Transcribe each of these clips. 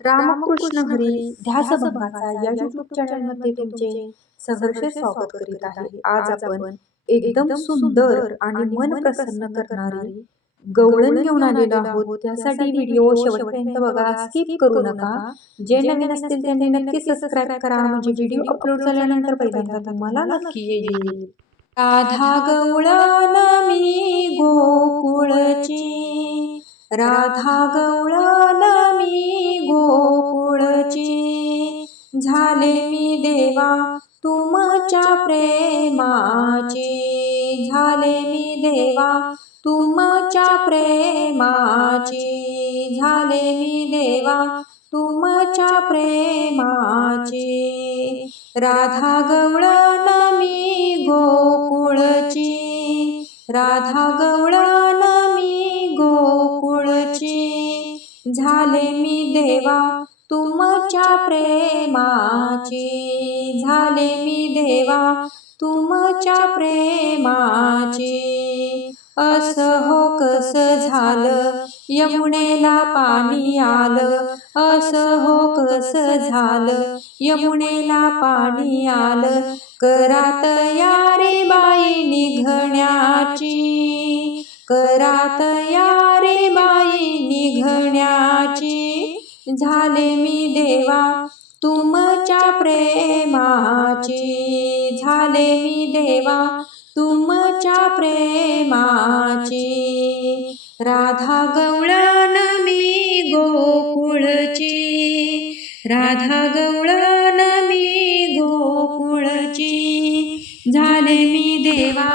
रामकृष्ण हरी ध्यासभंगाचा या YouTube चॅनलमध्ये तुमचे सहर्ष स्वागत करीत आहे। आज आपण एकदम सुंदर आणि मन प्रसन्न करणारी गवळण घेऊन आलेलो आहोत। त्यासाठी व्हिडिओ शेवटपर्यंत बघा, स्किप करू नका। जे नवीन असतील त्यांनी नक्की सबस्क्राइब करा, म्हणजे व्हिडिओ अपलोड झाल्यानंतर पहिल्यांदा तुम्हाला नक्की येईल। राधा गवळण मी गोकुळची, राधा गवळण मी गोकुळची, झाले मी देवा तुमच्या प्रेमाची, झाले मी देवा तुमच्या प्रेमाची, झाले मी देवा तुमच्या प्रेमाची। राधा गवळण मी गोकुळची, राधा गवळण मी गोकुळची, झाले मी देवा तुमच्या प्रेमाची, झाले मी देवा तुमच्या प्रेमाची। असं हो कसं झालं यमुनेला पाणी आलं, असं हो कसं झालं यमुनेला पाणी आलं, करा तयारी बाई निघण्याची, करा तयारी बाई निघण्याची, झाले मी देवा तुमच्या प्रेमाची, झाले मी देवा तुमच्या प्रेमाची। राधा गवळण मी गोकुळची, राधा गवळण मी गोकुळची, झाले मी देवा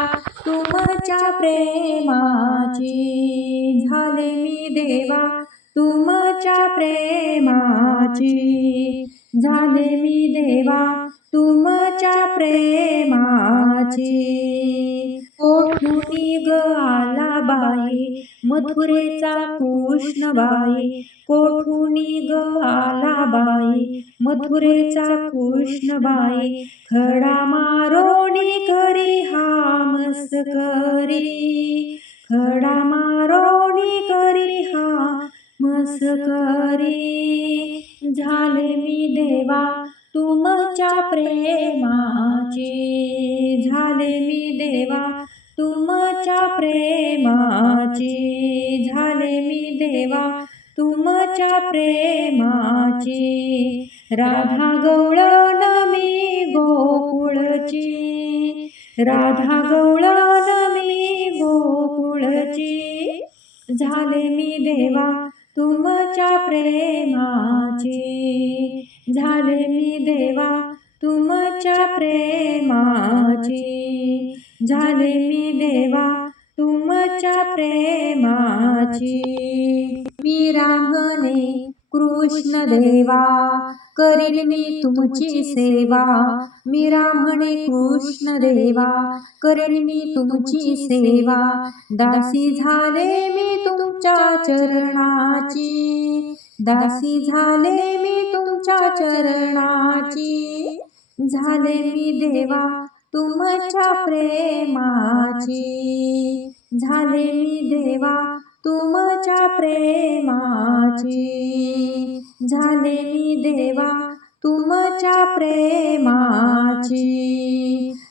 तुमच्या प्रेमाची, झाले मी देवा तुमच्या प्रेमाची, झाले मी देवा तुमच्या प्रेमाची। कोठुनी ग आला बाई मथुरेचा कृष्ण बाई, कोठुनी ग आला बाई मथुरेचा कृष्ण बाई, खडा मारोणी करी हा मस्करी, खडा मारोणी करी हा मस्करी, झाले मी देवा तुमच्या प्रेमाची, झाले मी देवा तुमच्या प्रेमाची, झाले मी देवा तुमच्या प्रेमाची। राधा गवळण मी गोकुळची, राधा गवळण मी गोकुळची, झाले मी देवा तुमच्या प्रेमाची, झाले मी देवा तुमच्या प्रेमाची, झाले मी देवा तुमच्या प्रेमाची। मी रामने कृष्ण देवा करीन मी तुमची सेवा, मी रामने कृष्ण देवा करीन मी तुमची सेवा, दासी झाले मी तुमच्या चरणाची, दासी झाले मी तुमच्या चरणाची, झाले मी देवा तुमच्या प्रेमाची, झाले मी देवा तुमच्या प्रेमाची, झाले मी देवा तुमच्या प्रेमाची।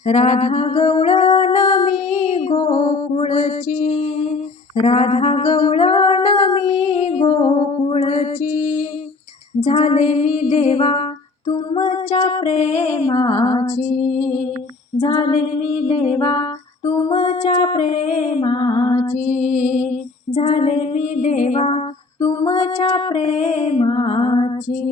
राधा गवळण मी गोकुळची, राधा गवळण मी गोकुळची, झाले मी देवा तुमच्या प्रेमाची, झाले मी देवा तुमच्या प्रेमाची, झाले मी देवा तुमच्या प्रेमाची।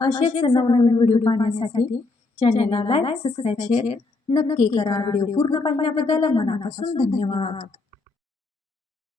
असेच नवनवीन व्हिडिओ पाहण्यासाठी चॅनलला लाईक, सबस्क्राईब, शेअर नक्की करा। व्हिडिओ पूर्ण पाहिल्याबद्दल मनापासून धन्यवाद।